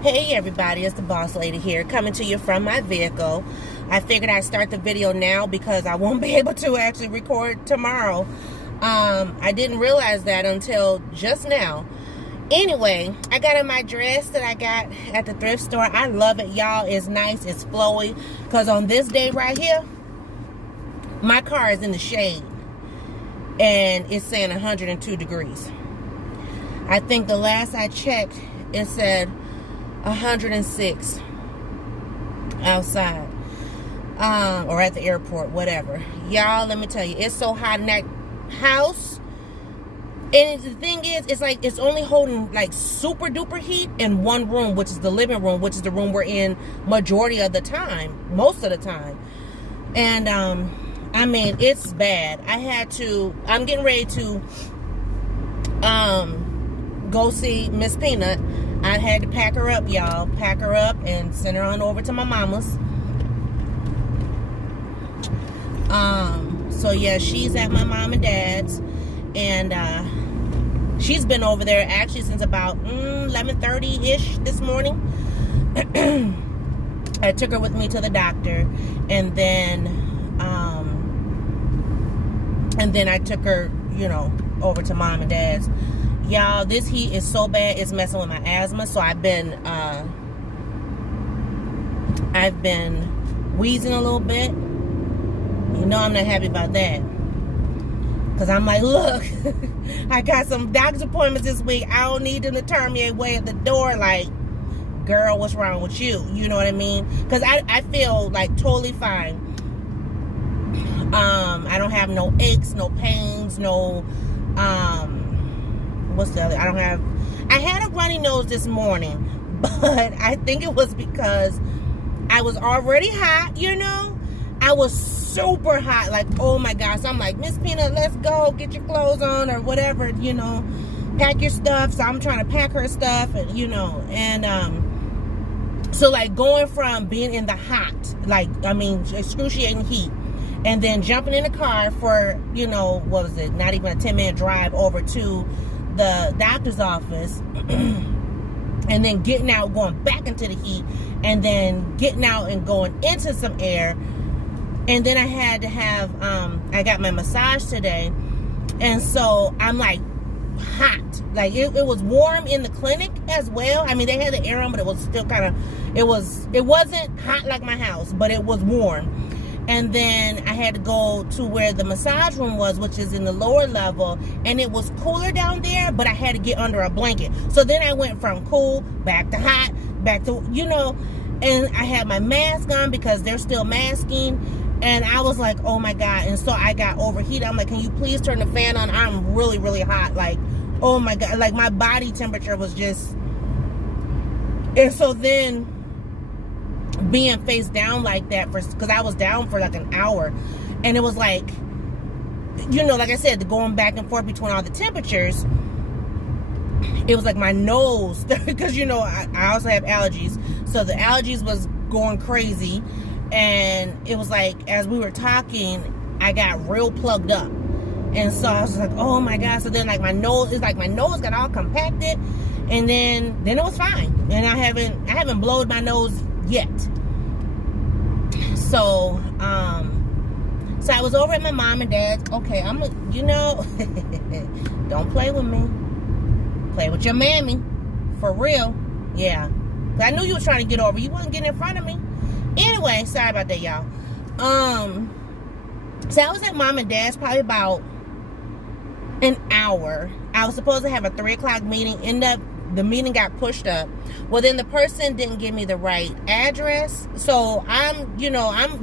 Hey everybody, it's the boss lady here, coming to you from my vehicle. I figured I'd start the video now because I won't be able to actually record tomorrow. I didn't realize that until just now. Anyway, I got on my dress that I got at the thrift store. I love it, y'all. It's nice, it's flowy. Because on this day right here, my car is in the shade. And it's saying 102 degrees. I think the last I checked, it said 106 outside, or at the airport, whatever. Y'all, let me tell you, it's so hot in that house. And the thing is, it's like it's only holding like super duper heat in one room, which is the living room, which is the room we're in majority of the time, most of the time. And I mean, it's bad. I'm getting ready to go see Miss Peanut. I had to pack her up, y'all. Pack her up and send her on over to my mama's. So yeah, she's at my mom and dad's. And she's been over there actually since about 11:30-ish this morning. I took her with me to the doctor. And then I took her, over to mom and dad's. Y'all, this heat is so bad, it's messing with my asthma. So I've been wheezing a little bit. I'm not happy about that. Because I'm like, look, I got some doctor's appointments this week. I don't need them to turn me away at the door like, girl, what's wrong with you? You know what I mean? Because I feel like totally fine. I don't have no aches, no pains, no, what's the other? I had a runny nose this morning, but I think it was because I was already hot, I was super hot, like, oh my gosh. So I'm like, Miss Peanut, let's go, get your clothes on or whatever, pack your stuff. So I'm trying to pack her stuff, and, so like going from being in the hot, excruciating heat, and then jumping in the car for, what was it? Not even a 10-minute drive over to the doctor's office, and then getting out, going back into the heat, and then getting out and going into some air. And then I had to have, I got my massage today. And so I'm like hot. Like it was warm in the clinic as well. I mean, they had the air on, but it was still kind of, it wasn't hot like my house, but it was warm. And then I had to go to where the massage room was, which is in the lower level. And it was cooler down there, but I had to get under a blanket. So then I went from cool, back to hot, back to, and I had my mask on because they're still masking. And I was like, oh my God. And so I got overheated. I'm like, can you please turn the fan on? I'm really, really hot. Like, oh my God. Like my body temperature was just. And so then being face down like that, because I was down for like an hour. And it was like, like I said, going back and forth between all the temperatures. It was like my nose, because, I also have allergies. So the allergies was going crazy. And it was like, as we were talking, I got real plugged up. And so I was like, oh my God. So then like my nose got all compacted. And then it was fine. And I haven't blown my nose yet. So, so I was over at my mom and dad's. Okay, don't play with me. Play with your mammy. For real. Yeah. I knew you was trying to get over. You wasn't getting in front of me. Anyway, sorry about that, y'all. So I was at mom and dad's probably about an hour. I was supposed to have a 3 o'clock meeting. The meeting got pushed up. Well, then the person didn't give me the right address. So I'm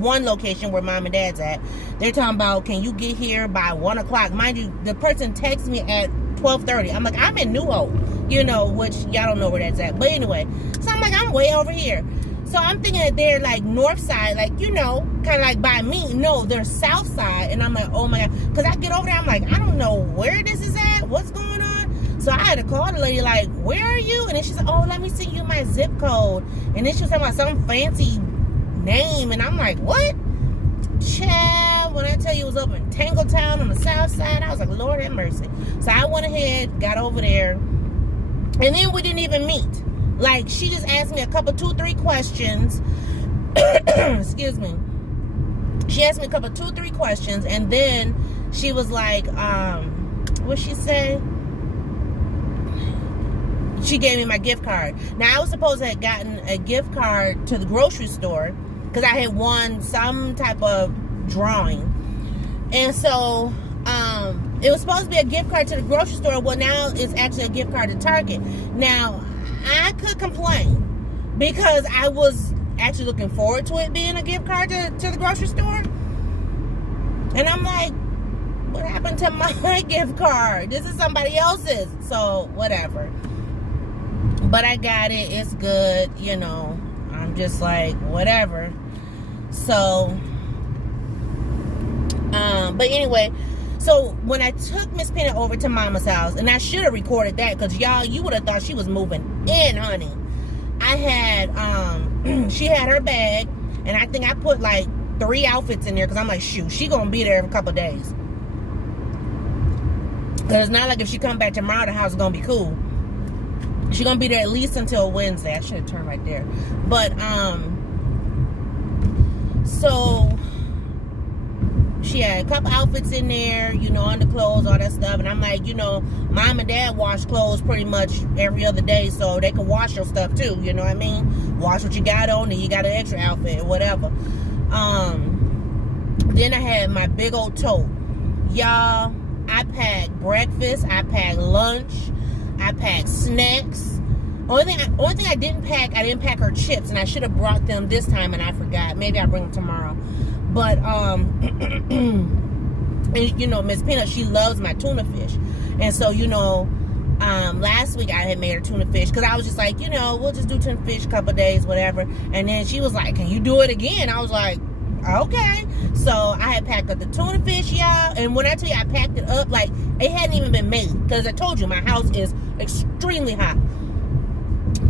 one location where mom and dad's at. They're talking about, can you get here by 1 o'clock? Mind you, the person texted me at 12:30. I'm like, I'm in New Hope, which y'all don't know where that's at. But anyway, so I'm like, I'm way over here. So I'm thinking that they're like north side, like, kind of like by me. No, they're south side. And I'm like, oh my God. Because I get over there, I'm like, I don't know where this is at. What's going on? So I had to call the lady like, where are you? And then she said, oh, let me send you my zip code. And then she was talking about some fancy name. And I'm like, what? Child, when I tell you it was up in Tangletown on the south side, I was like, Lord have mercy. So I went ahead, got over there. And then we didn't even meet. Like, she just asked me a couple, 2-3 questions. Excuse me. She asked me a couple, 2-3 questions, and then she was like, what'd she say? She gave me my gift card. Now, I was supposed to have gotten a gift card to the grocery store because I had won some type of drawing. And so, it was supposed to be a gift card to the grocery store. Well, now it's actually a gift card to Target. Now, I could complain because I was actually looking forward to it being a gift card to the grocery store. And I'm like, what happened to my gift card? This is somebody else's. So, whatever. But I got it. It's good. You know, I'm just like, whatever. So, but anyway, so when I took Miss Peanut over to Mama's house, and I should have recorded that because y'all, you would have thought she was moving in, honey. I had, she had her bag, and I think I put like 3 outfits in there because I'm like, shoot, she gonna be there in a couple days. Because it's not like if she come back tomorrow, the house is gonna be cool. She gonna be there at least until Wednesday. I should have turned right there. But, so she had a couple outfits in there, you know, underclothes, all that stuff. And I'm like, you know, Mom and Dad wash clothes pretty much every other day, so they can wash your stuff too, you know what I mean? Wash what you got on, and you got an extra outfit or whatever. Then I had my big old tote. Y'all, I packed breakfast, I packed lunch, I packed snacks. Only thing I didn't pack her chips, and I should have brought them this time, and I forgot. Maybe I'll bring them tomorrow. But, and, you know, Miss Peanut, she loves my tuna fish. And so, you know, last week I had made her tuna fish because I was just like, you know, we'll just do tuna fish a couple days, whatever. And then she was like, can you do it again? I was like, okay. So I had packed up the tuna fish, y'all. And when I tell you I packed it up, like, it hadn't even been made. Because I told you, my house is extremely hot.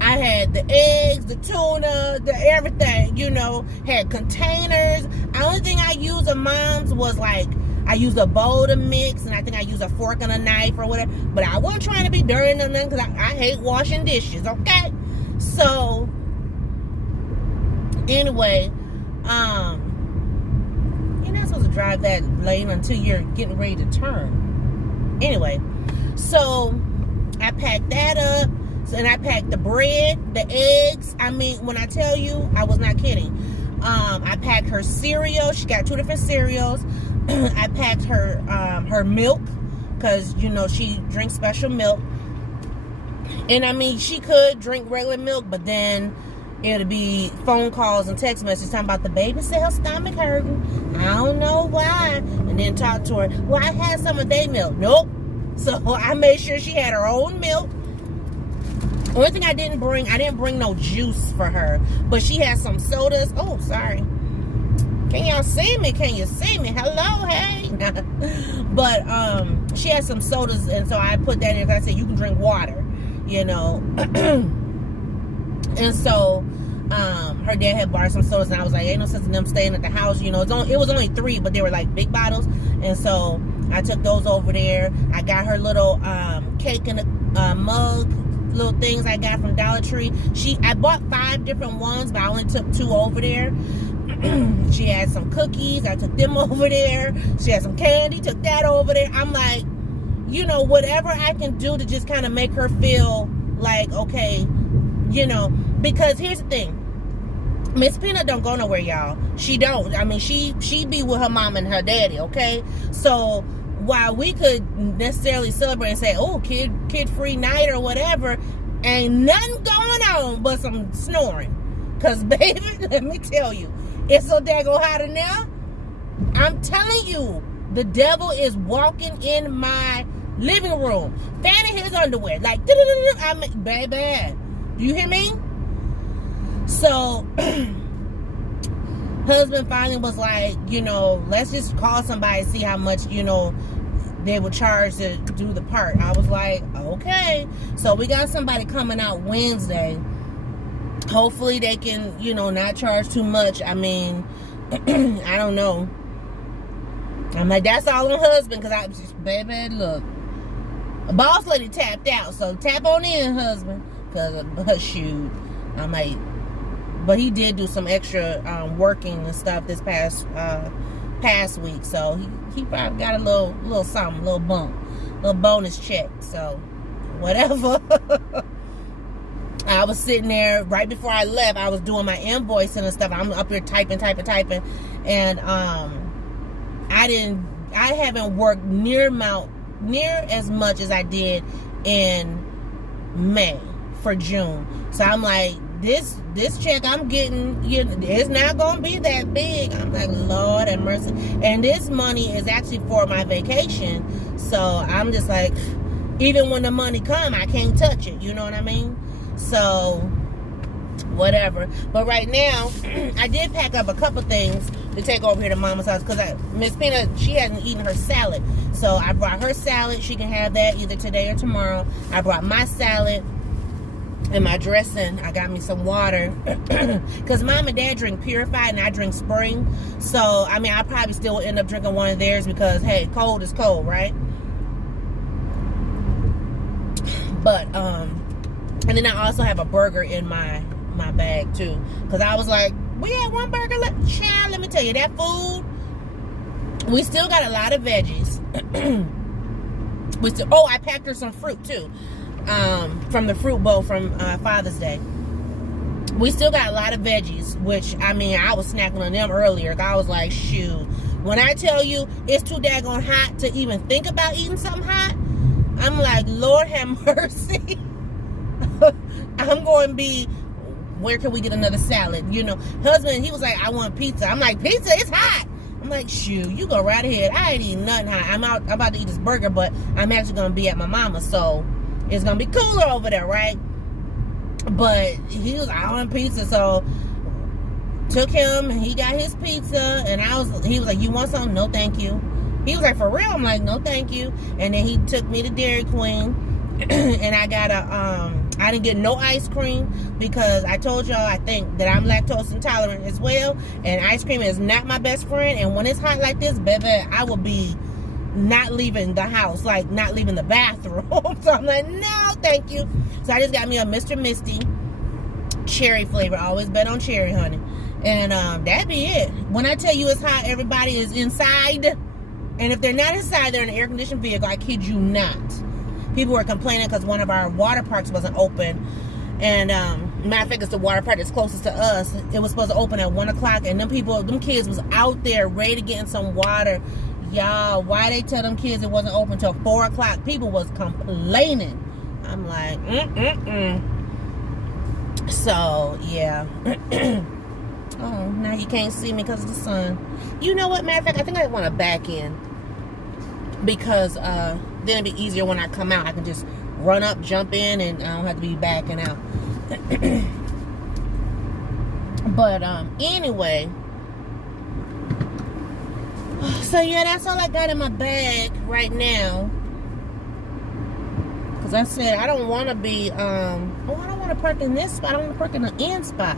I had the eggs, the tuna, the everything, you know, had containers. The only thing I used of Mom's was like, I used a bowl to mix, and I think I used a fork and a knife or whatever. But I wasn't trying to be dirty or nothing because I hate washing dishes, okay? So, anyway, you're not supposed to drive that lane until you're getting ready to turn. Anyway, so I packed that up. And I packed the bread, the eggs. I mean, when I tell you, I was not kidding. I packed her cereal. She got 2 different cereals. I packed her her milk because, you know, she drinks special milk. And, I mean, she could drink regular milk, but then it'll be phone calls and text messages talking about the baby said her stomach hurting. I don't know why. And then talk to her. Well, I had some of their milk. Nope. So I made sure she had her own milk. Only thing I didn't bring no juice for her. But she has some sodas. Oh, sorry. Can y'all see me? Can you see me? Hello, hey. But she has some sodas, and so I put that in because I said you can drink water, you know. And so her dad had bought some sodas, and I was like, ain't no sense in them staying at the house, you know. It was only 3, but they were like big bottles. And so I took those over there. I got her little cake in a mug, little things I got from Dollar Tree. I bought 5 different ones, but I only took 2 over there. She had some cookies. I took them over there. She had some candy. Took that over there. I'm like, you know, whatever I can do to just kind of make her feel like, okay, you know, because here's the thing. Miss Peanut don't go nowhere, y'all. She don't. I mean, she be with her mom and her daddy, okay? So while we could necessarily celebrate and say, oh, kid-free night or whatever, ain't nothing going on but some snoring. Because, baby, let me tell you, it's so daggone hot in there. I'm telling you, the devil is walking in my living room, fanning his underwear. Like, I'm, baby, do you hear me? So, husband finally was like, you know, let's just call somebody and see how much, you know, they would charge to do the part. I was like, okay. So we got somebody coming out Wednesday. Hopefully they can, you know, not charge too much. I mean, I don't know. I'm like, that's all on husband, because I just, baby, look. A boss lady tapped out, so tap on in, husband. because shoot, I'm like, but he did do some extra working and stuff this past week, so he probably got a little something, little bump, little bonus check. So whatever. I was sitting there right before I left. I was doing my invoicing and stuff. I'm up here typing, and I haven't worked near as much as I did in May for June. So I'm like, this check I'm getting, it's not gonna be that big. I'm like, Lord have mercy. And this money is actually for my vacation. So I'm just like, even when the money come, I can't touch it. You know what I mean? So whatever. But right now, I did pack up a couple things to take over here to Mama's house, because Miss Pina, she hasn't eaten her salad. So I brought her salad. She can have that either today or tomorrow. I brought my salad and my dressing. I got me some water because Mom and Dad drink Purified and I drink Spring. So I mean, I probably still will end up drinking one of theirs because hey, cold is cold, right? But and then I also have a burger in my bag too, because I was like, we had one burger left. Child, let me tell you, that food, we still got a lot of veggies. I packed her some fruit too, from the fruit bowl from Father's Day. We still got a lot of veggies, which I mean, I was snacking on them earlier. I was like, shoot, when I tell you it's too daggone hot to even think about eating something hot, I'm like, Lord have mercy. I'm going to be, where can we get another salad? Husband, he was like, I want pizza. I'm like, pizza? It's hot. I'm like, shoot, you go right ahead. I ain't eating nothing hot. I'm about to eat this burger, but I'm actually going to be at my mama's, so it's going to be cooler over there, right? But he was, I want pizza, so took him, and he got his pizza, and he was like, you want something? No, thank you. He was like, for real? I'm like, no, thank you. And then he took me to Dairy Queen. And I got I didn't get no ice cream because I told y'all, I think that I'm lactose intolerant as well, and ice cream is not my best friend. And when it's hot like this, baby, I will be not leaving the house, like not leaving the bathroom. So I'm like, no, thank you. So I just got me a Mr. Misty cherry flavor. I always bet on cherry, honey. And that'd be it. When I tell you it's hot, everybody is inside. And if they're not inside, they're in an air-conditioned vehicle. I kid you not. People were complaining because one of our water parks wasn't open. And matter of fact, it's the water park that's closest to us. It was supposed to open at 1 o'clock. And them kids was out there ready to get in some water. Y'all, why they tell them kids it wasn't open until 4 o'clock? People was complaining. I'm like, So, yeah. Oh, now you can't see me because of the sun. You know what, matter of fact, I think I want to back in. Because then it'd be easier when I come out. I can just run up, jump in, and I don't have to be backing out. But anyway, so yeah, that's all I got in my bag right now. Because I said I don't want to be I don't want to park in this spot. I want to park in the end spot.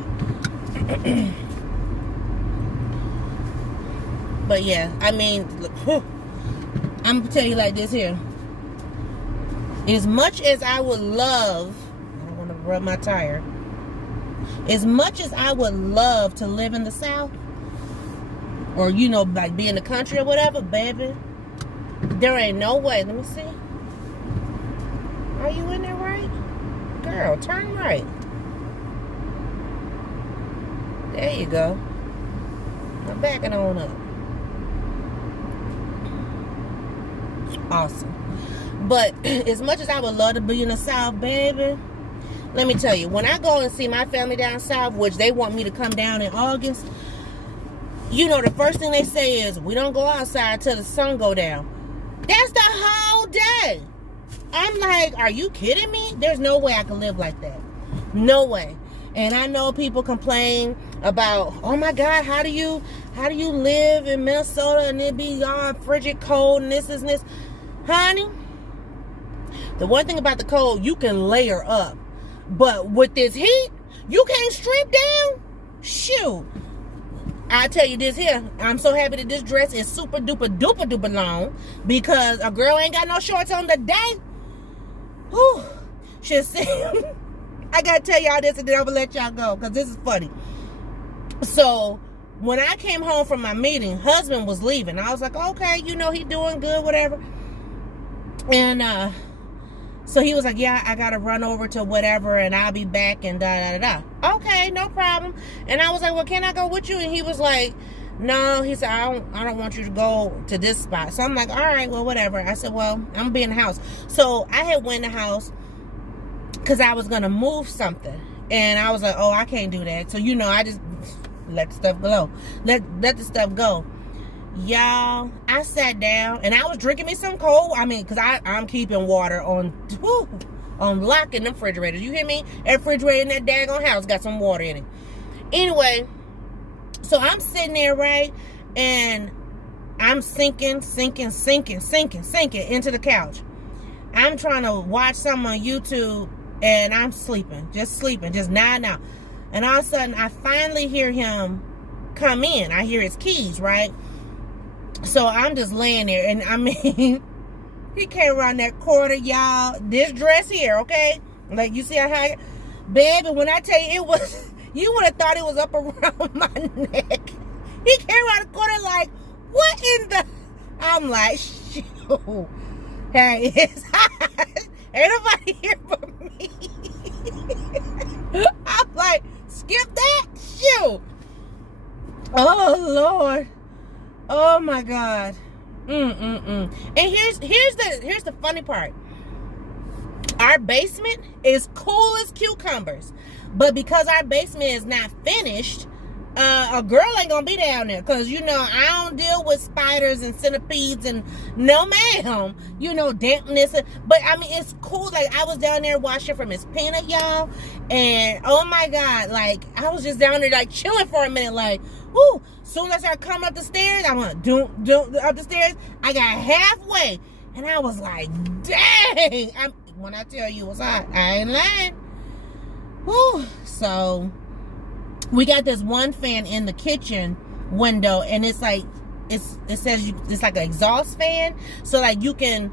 But yeah, I mean, look, I'm gonna tell you like this here. As much as I would love, I don't want to rub my tire. As much as I would love to live in the South, or like be in the country or whatever, baby, there ain't no way. Let me see. Are you in there right? Girl, turn right. There you go. I'm backing on up. Awesome. But as much as I would love to be in the South, baby, let me tell you, when I go and see my family down south, which they want me to come down in August, the first thing they say is, we don't go outside till the sun go down. That's the whole day. I'm like, are you kidding me? There's no way I can live like that. No way. And I know people complain about, oh my God, how do you live in Minnesota and it be all frigid cold and this and this? Honey, the one thing about the cold, you can layer up. But with this heat, you can't strip down. Shoot. I tell you this here, I'm so happy that this dress is super duper duper duper long, because a girl ain't got no shorts on today. Whew. She'll see. I gotta tell y'all this and then I'm gonna let y'all go because this is funny. So when I came home from my meeting, husband was leaving. I was like, okay, he doing good, whatever. And so he was like, yeah, I gotta run over to whatever and I'll be back and da da da da. Okay, no problem. And I was like, well, can I go with you? And he was like, no. He said, I don't want you to go to this spot. So I'm like, all right, well, whatever. I said, well, I'm gonna be in the house. So I had went in the house because I was gonna move something. And I was like, oh, I can't do that. So I just let the stuff go. Let the stuff go. Y'all, I sat down and I was drinking me some cold. Because I'm keeping water on lock in the refrigerator. You hear me? That refrigerator in that daggone house got some water in it. Anyway, so I'm sitting there, right? And I'm sinking into the couch. I'm trying to watch something on YouTube and I'm sleeping, just nodding out. And all of a sudden, I finally hear him come in. I hear his keys, right? So I'm just laying there. And he came around that corner, y'all. This dress here, okay? Like, you see how high? Baby, when I tell you, it was, you would have thought it was up around my neck. He came around the corner like, what in the? I'm like, shoot. Hey, it's hot. Ain't nobody here but me. I'm like, skip that? Shoot. Oh, Lord. Oh, my God. And here's the funny part. Our basement is cool as cucumbers. But because our basement is not finished, a girl ain't gonna be down there. Because, I don't deal with spiders and centipedes and no ma'am. Dampness. But, it's cool. Like, I was down there washing from his peanut, y'all. And, oh, my God. Like, I was just down there, like, chilling for a minute. Like, whoo. Soon as I started coming up the stairs, I went, doom, up the stairs. I got halfway. And I was like, dang. When I tell you it was hot, I ain't lying. Whew. So we got this one fan in the kitchen window, and it's like it says it's like an exhaust fan. So like you can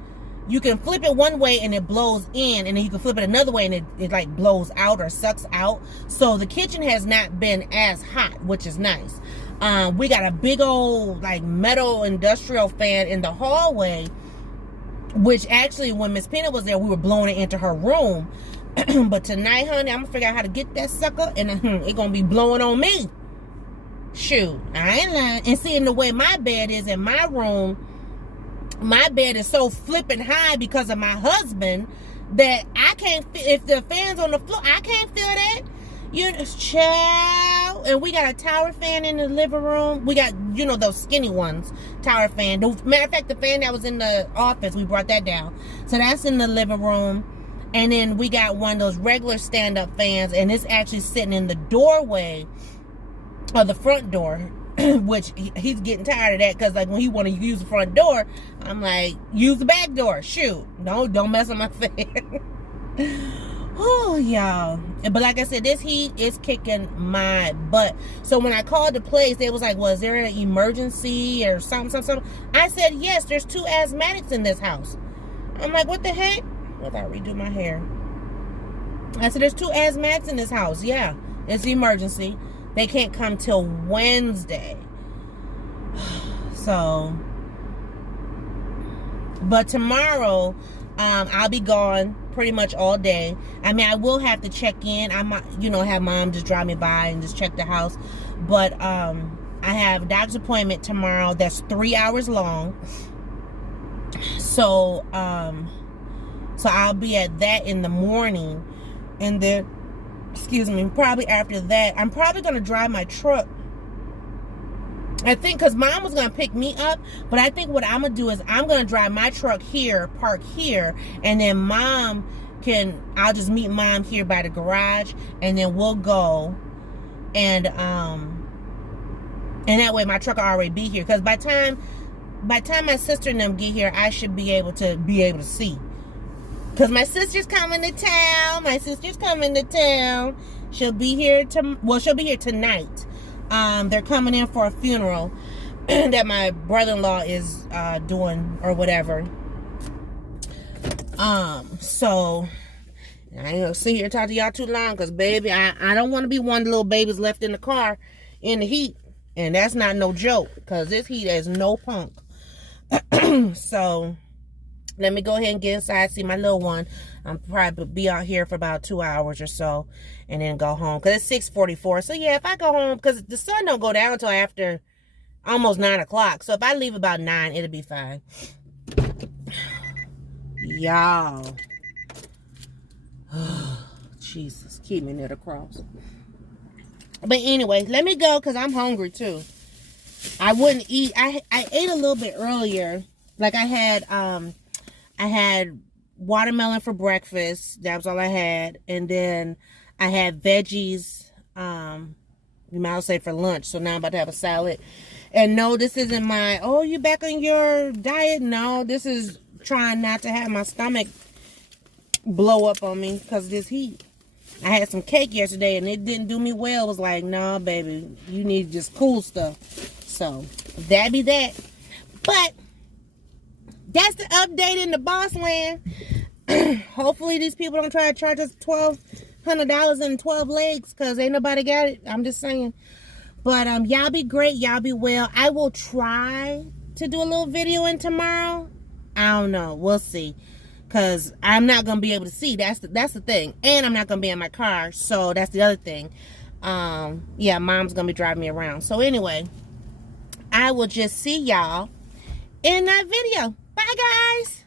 flip it one way and it blows in, and then you can flip it another way and it like blows out or sucks out. So the kitchen has not been as hot, which is nice. We got a big old like metal industrial fan in the hallway, which actually when Miss Peanut was there, we were blowing it into her room. But tonight, honey, I'm gonna figure out how to get that sucker, and it's gonna be blowing on me. Shoot, I ain't lying. And seeing the way my bed is in my room, my bed is so flipping high because of my husband that I can't. If the fan's on the floor, I can't feel that. Child. And we got a tower fan in the living room. We got, those skinny ones, tower fan. Matter of fact, the fan that was in the office, we brought that down. So that's in the living room. And then we got one of those regular stand-up fans, and it's actually sitting in the doorway of the front door, which he's getting tired of that because, like, when he want to use the front door, I'm like, use the back door. Shoot. Don't mess with my fan. Oh, y'all. But like I said, this heat is kicking my butt. So when I called the place, they was like, well, is there an emergency or something? I said, yes, there's 2 asthmatics in this house. I'm like, what the heck? I thought I'd redo my hair. I said, there's 2 asthmatics in this house. Yeah, it's the emergency. They can't come till Wednesday. So, but tomorrow, I'll be gone pretty much all day. I will have to check in. I might, have mom just drive me by and just check the house. But I have a doctor's appointment tomorrow that's 3 hours long. So, so I'll be at that in the morning. And then, probably after that, I'm probably going to drive my truck. I think because mom was going to pick me up, but I think what I'm going to do is I'm going to drive my truck here, park here, and then I'll just meet mom here by the garage, and then we'll go, and that way my truck will already be here, because by the time my sister and them get here, I should be able to see. Because my sister's coming to town. She'll be here she'll be here tonight. They're coming in for a funeral that my brother-in-law is doing or whatever. So I ain't gonna sit here and talk to y'all too long because, baby, I don't want to be one of the little babies left in the car in the heat. And that's not no joke because this heat is no punk. So, let me go ahead and get inside, see my little one. I'm probably be out here for about 2 hours or so and then go home because it's 6:44. So, yeah, if I go home, because the sun don't go down until after almost 9 o'clock. So, if I leave about 9, it'll be fine. Y'all. Jesus, keep me near the cross. But anyway, let me go because I'm hungry too. I wouldn't eat. I ate a little bit earlier. Like I had watermelon for breakfast. That was all I had. And then I had veggies, you might say for lunch. So now I'm about to have a salad. And no, this isn't my, oh, you back on your diet? No, this is trying not to have my stomach blow up on me because of this heat. I had some cake yesterday and it didn't do me well. It was like, no, baby, you need just cool stuff. So that be that. But that's the update in the Bossland. Hopefully these people don't try to charge us $1,200 and 12 legs because ain't nobody got it. I'm just saying. But y'all be great. Y'all be well. I will try to do a little video in tomorrow. I don't know. We'll see. Because I'm not going to be able to see. That's the thing. And I'm not going to be in my car. So that's the other thing. Yeah, mom's going to be driving me around. So anyway, I will just see y'all in that video. Bye, guys.